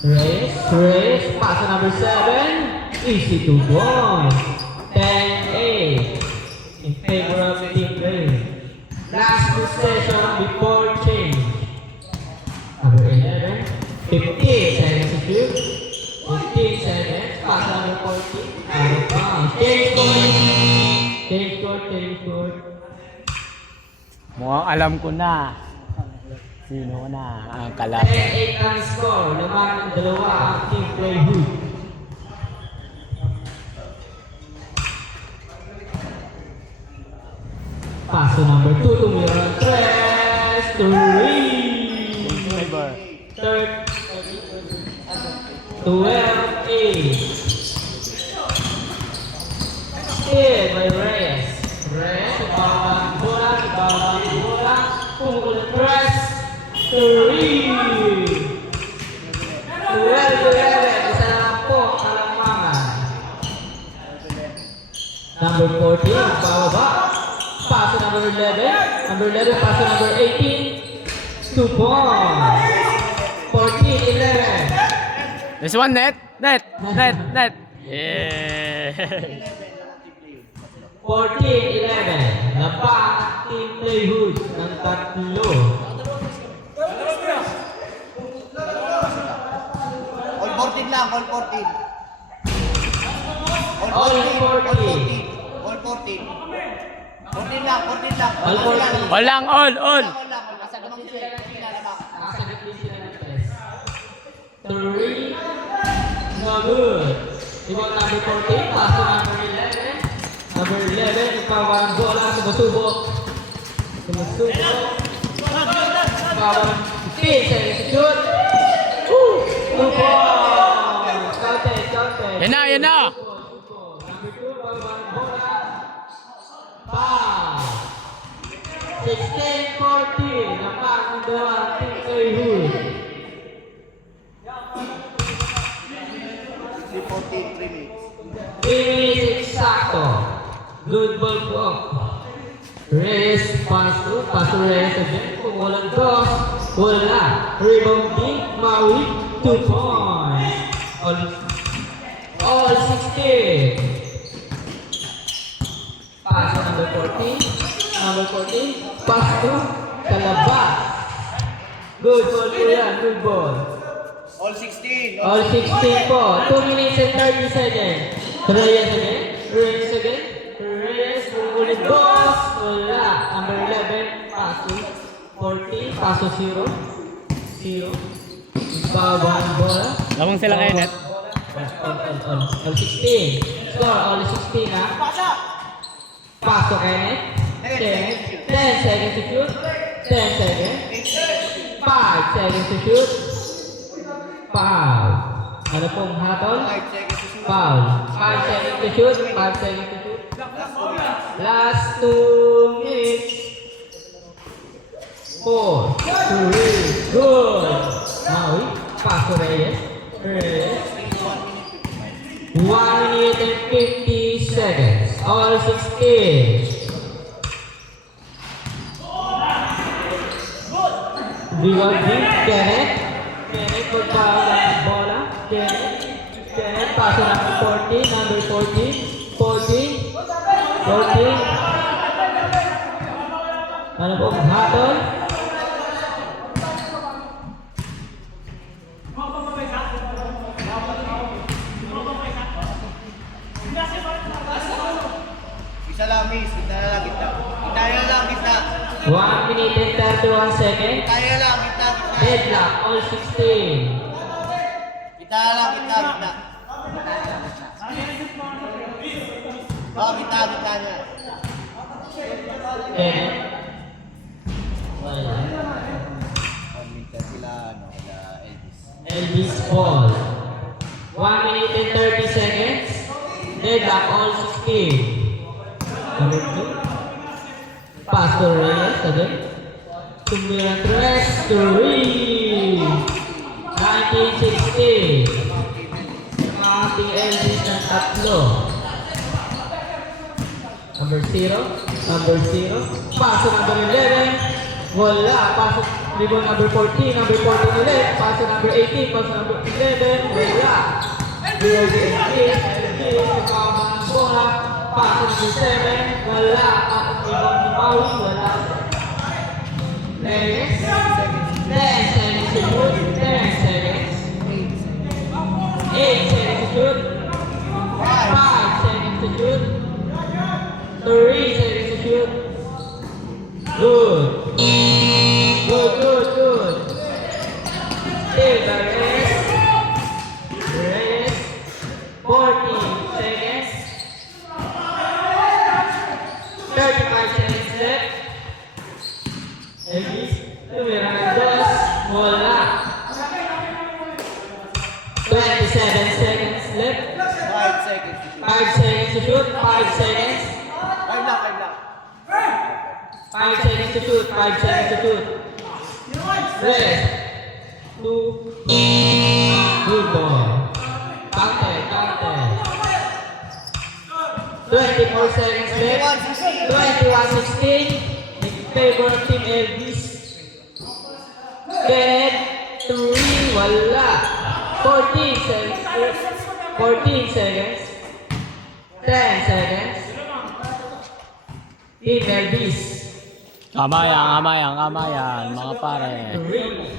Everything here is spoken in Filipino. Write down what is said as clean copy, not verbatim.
Race, pass number 7. Easy 2 points. 10-8 in favor of Team Green. Last possession before change. Number 11. 15 seconds to shoot. 15 seconds. Pass number 14. Out of bounds. Change court. Mukhang alam ko na. Sino na ang kalaban? 10-8 ang score. Laman ng dalawa ang Team Greyhound. Paso number 2 to Miran Tres. 3. Third. 12-8. Still by Reyes. Reyes, ibabang bola. Pumukul Tres. 3. 12-11. Isa lang po kalamangan. Number 14, bababa. Paso number 11. Number 11, paso number 18. 2 points. 14-11. This one, net. Yeah. 14-11. Labang Team Playhood ng tatlo. All 14 lang, all 14. All 14. All 14. 14 lang. All 14. All lang, all. Nasa gamang sila. Nasa gitli sila ng press. 3. No good. Ibang number 14. Paso number 11. Number 11. Ipawang bola. Sumusubok. Ipawang 15 seconds to shoot. 2 points. Counted. Yan na. Number 2. Ipawang bola. Foul. 16-14. Napang ang dalawang Team Playhood. 14 minutes. 3 minutes exacto. Good ball po. Reyes, paso Reyes again. Kung walang toss, wala. Rebounding, Maui, 2 points. All 16. Pass number 14. Number 14. Pass to Kalabas. Good ball po yan. Good ball. All 16. All 16 po. 2 minutes and 30 seconds. Reyes again. Reyes. Ulit boss. Wala. Number 11. Paso. 14. Paso 0. Bawang bola. Lamang sila kayo, net. All 16. Score. All 16 ha. Paso Kenneth. 10 seconds to shoot. 10 seconds. 5 seconds to shoot. Foul. Ano pong hatol? 5 seconds to shoot. Foul. 5 seconds to shoot. 5 seconds to shoot. Last 2 minutes. 4, 3, good. Maui. Paso Reyes. 1 minute and 50 seconds. All 16. Rebounding, Kenneth magpawag ng bola. Kenneth, paso number 14, number 14. Ano po ang hatol? Isa lang, miss. Kita na lang. 1 minute and 31 seconds. Kaya lang, kita. Deadlock, all 16. Kita lang. Oh, kita niya. Kenneth. Wala. Minsan sila, Elvis ball. 1 minute and 30 seconds. Deadlock, all 16. Number 2. Pastor Reyes again. Tumira Tres, 3. 1960. Ating Elvis ng tatlo. Number 0. Paso number 11. Wala. Pasok Dribble number 14, number 14 ulit. Pass to number 18, pass to number 11. Wala. Dribble 18, ikaw ng bola. Pass to number 7. Wala. Ibang ni Maui, wala. Next. 10 seconds to shoot. 10 seconds. 8 seconds to shoot. 5 seconds to shoot. 3 seconds to shoot. Good. Good. Still the rest. 40 seconds. 35 seconds left. Elvis, tumira ng dos. Wala. 27 seconds left. 5 seconds to shoot. 5 seconds to shoot. 5 seconds. 5 lang. 5 seconds to shoot. 5 seconds to shoot. Rest. 2. Good boy. Counter. 24 seconds left. 21-16. In favor of Team Elvis. Kenneth. 3. Wala. 14 seconds. 14 seconds. 10 seconds. Team Elvis. Kamayan, mga pare. 3.